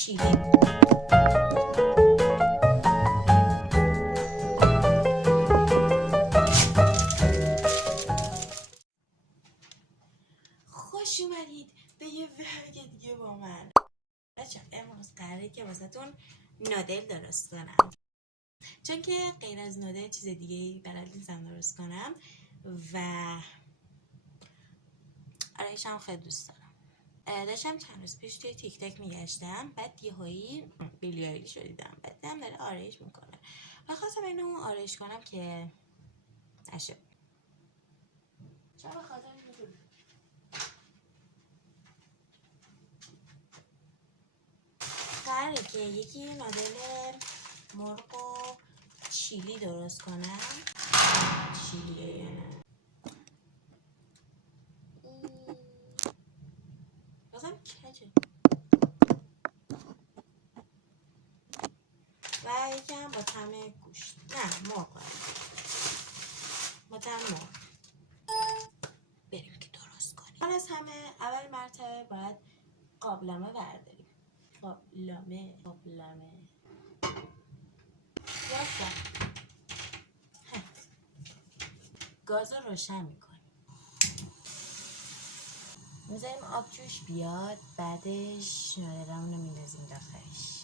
چیلی. خوش اومدید به یه ویدیو دیگه با من. بچه امروز قراره که واسهتون نودل درست کنم، چون که غیر از نودل چیز دیگه بلد نیستم درست کنم و آرایشم خیلی دوست دارم. داشتم چند روز پیش توی تیک تاک میگشتم، بعد یهویی بیلی آیلیش رو دیدم، بعد دیدم داره آرایش میکنه و خواستم اینو آرایش کنم که نشه. چرا بخاطر قراره که یکی نودل مرغ و چیلی درست کنم. چیلیه یا نه؟ بازم کجه و یکی هم با طعم گوشت، نه مرغ با طعم مرغ. بریم که درست کنیم. حالا از همه اول مرتبه باید قابلمه برداریم. قابلمه یافتم. گاز رو روشن میکنیم، میذاریم آب جوش بیاد، بعدش نودلمون رو میندازیم داخلش.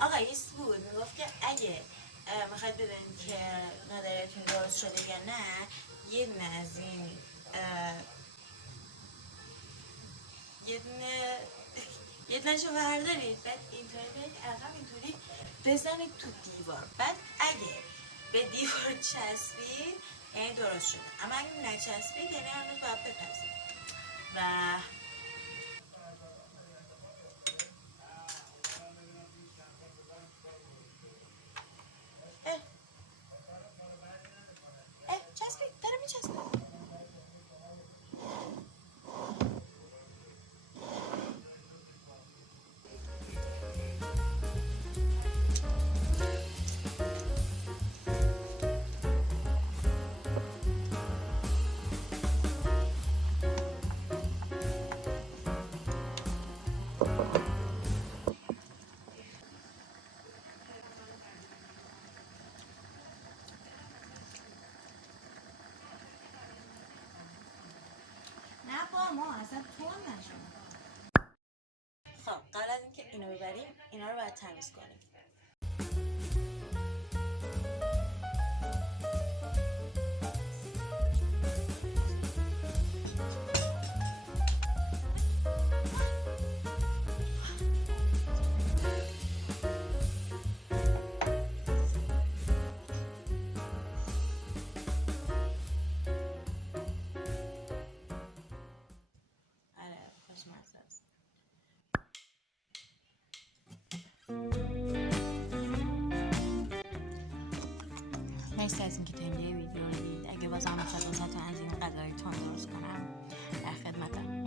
آقا یه چیزی بود میگفت که اگه میخواید ببینید که نودلتون درست شده یا نه، یه دونه از این یه دونهشو بردارید، بعد اینطوری برید عقب، اینطوری بزنید تو دیوار، بعد اگه به دیوار چسبید یعنی درست شده، اما اگه نچسبید یعنی هنوز باید بپزید. و چسبید، داره میچسبید. نه با ما اصلا تون نشون. خب قبل از اینکه اینو ببریم اینا رو باید تمیز کنیم. مرسی از اینکه تا اینجا ویدیو رو دید. اگه بازم میخواد واسهتون از این غذای تند درست کنم در خدمتم.